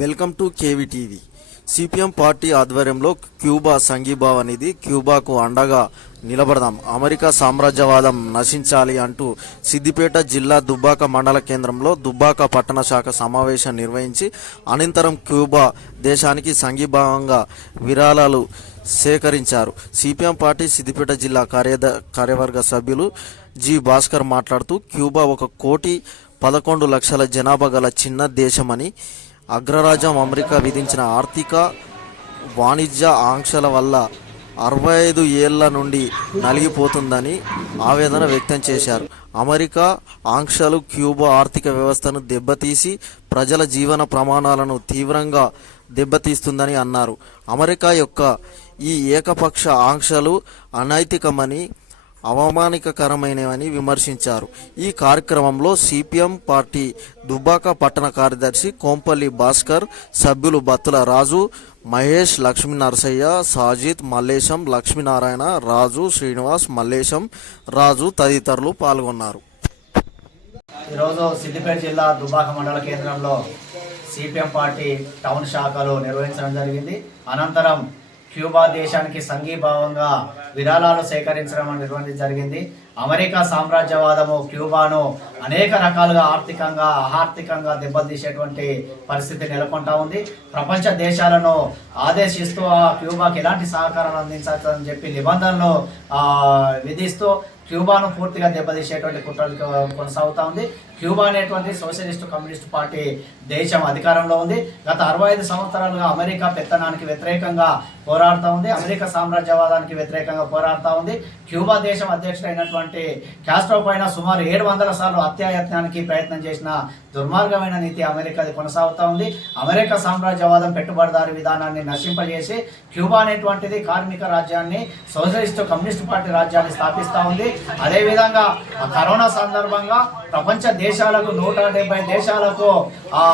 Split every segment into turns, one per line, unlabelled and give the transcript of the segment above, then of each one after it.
Welcome to KVTV. CPM party ఆధ్వర్యంలో Cuba సంఘీభావ్ అనేది క్యూబాకు అండగా నిలబడదాం. అమెరికా సామ్రాజ్యవాదం నశించాలి అంటూ సిద్దిపేట జిల్లా దుబ్బాక మండల కేంద్రంలో దుబ్బాక పట్టణ శాఖ సమావేశం నిర్వహించి అనంతరం క్యూబా దేశానికి సంఘీభావంగా విరాళాలు సేకరించారు. సిపిఎం పార్టీ సిద్దిపేట జిల్లా కార్యద కార్యవర్గ సభ్యులు జి భాస్కర్ మాట్లాడుతూ క్యూబా ఒక కోటి పదకొండు లక్షల జనాభా గల చిన్న దేశమని అగ్రరాజ్యం అమెరికా విధించిన ఆర్థిక వాణిజ్య ఆంక్షల వల్ల అరవై ఐదు ఏళ్ళ నుండి నలిగిపోతుందని ఆవేదన వ్యక్తం చేశారు. అమెరికా ఆంక్షలు క్యూబా ఆర్థిక వ్యవస్థను దెబ్బతీసి ప్రజల జీవన ప్రమాణాలను తీవ్రంగా దెబ్బతీస్తుందని అన్నారు. అమెరికా యొక్క ఈ ఏకపక్ష ఆంక్షలు అనైతికమని అవమానికరమైనవని విమర్శించారు. ఈ కార్యక్రమంలో సిపిఎం పార్టీ దుబ్బాక పట్టణ కార్యదర్శి కోంపల్లి భాస్కర్ సభ్యులు బత్తుల రాజు మహేష్ లక్ష్మీ నరసయ్య సాజిద్ మల్లేశం లక్ష్మీనారాయణ రాజు శ్రీనివాస్ మల్లేశం రాజు తదితరులు పాల్గొన్నారు.
ఈరోజు సిద్దిపేట జిల్లా దుబ్బాక మండల కేంద్రంలో సిపిఎం పార్టీ టౌన్ శాఖలో నిర్వహించడం జరిగింది. అనంతరం క్యూబా దేశానికి సంఘీభావంగా విరాళాలు సేకరించడం అనేటువంటిది జరిగింది. అమెరికా సామ్రాజ్యవాదము క్యూబాను అనేక రకాలుగా ఆర్థికంగా ఆర్థికంగా దెబ్బతీసేటువంటి పరిస్థితి నెలకొంటా ఉంది. ప్రపంచ దేశాలను ఆదేశిస్తూ ఆ క్యూబాకి ఎలాంటి సహకారం అందించాలని చెప్పి నిబంధనలు విధిస్తూ క్యూబాను పూర్తిగా దెబ్బతీసేటువంటి కుట్రలు కొనసాగుతూ కొనసాగుతా ఉంది. క్యూబా అనేటువంటి సోషలిస్టు కమ్యూనిస్ట్ పార్టీ దేశం అధికారంలో ఉంది. గత అరవై ఐదు సంవత్సరాలుగా అమెరికా పెత్తనానికి వ్యతిరేకంగా పోరాడుతూ ఉంది. అమెరికా సామ్రాజ్యవాదానికి వ్యతిరేకంగా పోరాడుతూ ఉంది. క్యూబా దేశం అధ్యక్షుడైనటువంటి క్యాస్ట్రో పైన సుమారు ఏడు వందల సార్లు హత్యాయత్నానికి ప్రయత్నం చేసిన దుర్మార్గమైన నీతి అమెరికాది కొనసాగుతూ ఉంది. అమెరికా సామ్రాజ్యవాదం పెట్టుబడిదారి విధానాన్ని నశింపజేసి క్యూబా అనేటువంటిది కార్మిక రాజ్యాన్ని సోషలిస్టు కమ్యూనిస్ట్ పార్టీ రాజ్యాన్ని స్థాపిస్తూ ఉంది. అదేవిధంగా ఆ కరోనా సందర్భంగా ప్రపంచ దేశాలకు నూట డెబ్బై దేశాలకు ఆ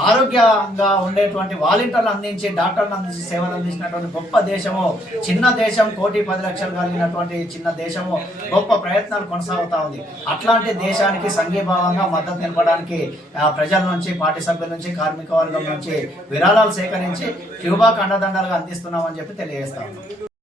ఆరోగ్యంగా ఉండేటువంటి వాలంటీర్లు అందించి డాక్టర్లు అందించి సేవలు అందించినటువంటి గొప్ప దేశము చిన్న దేశం కోటి పది లక్షలు కలిగినటువంటి చిన్న దేశము గొప్ప ప్రయత్నాలు కొనసాగుతా ఉంది. అట్లాంటి దేశానికి సంఘీభావంగా మద్దతు నిలపడానికి ప్రజల నుంచి పార్టీ సభ్యుల నుంచి కార్మిక వర్గం నుంచి విరాళాలు సేకరించి క్యూబాకు అండదండలుగా అందిస్తున్నామని చెప్పి తెలియజేస్తాము